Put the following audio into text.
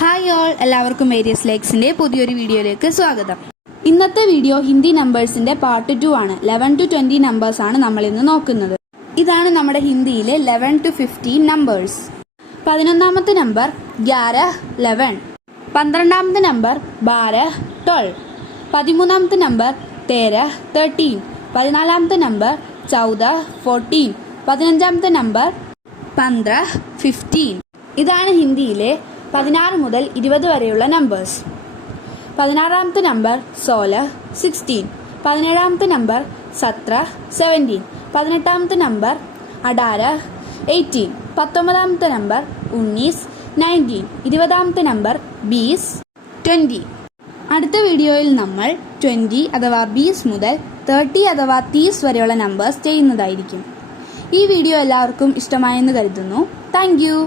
Hi all, എല്ലാവർക്കും various ലേക്സിന്റെ പുതിയൊരു വീഡിയോയിലേക്ക് സ്വാഗതം. ഇന്നത്തെ വീഡിയോ ഹിന്ദി നമ്പേഴ്സിന്റെ പാർട്ട് 2 ആണ്. 11 to 20 നമ്പേഴ്സ് ആണ് നമ്മൾ ഇന്ന് നോക്കുന്നത്. ഇതാണ് നമ്മുടെ ഹിന്ദിയിലെ 11 to 15 നമ്പേഴ്സ്. 11ാമത്തെ നമ്പർ 11 11, 12ാമത്തെ നമ്പർ 12 12, 13ാമത്തെ നമ്പർ 13 13, 14ാമത്തെ നമ്പർ 14 14, 15ാമത്തെ നമ്പർ 15 15. ഇതാണ് ഹിന്ദിയിലെ 16 മുതൽ 20 വരെയുള്ള നമ്പേഴ്സ്. 16ാമത്തെ നമ്പർ 16 16, 17ാമത്തെ നമ്പർ 17 17, 18ാമത്തെ നമ്പർ 18 18, 19ാമത്തെ നമ്പർ 19 19, 20ാമത്തെ നമ്പർ 20 20. അടുത്ത വീഡിയോയിൽ നമ്മൾ 20 അഥവാ 20 മുതൽ 30 അഥവാ 30 വരെയുള്ള നമ്പേഴ്സ് ചെയ്യുന്നതായിരിക്കും. ഈ വീഡിയോ എല്ലാവർക്കും ഇഷ്ടമായെന്ന് കരുതുന്നു. Thank you.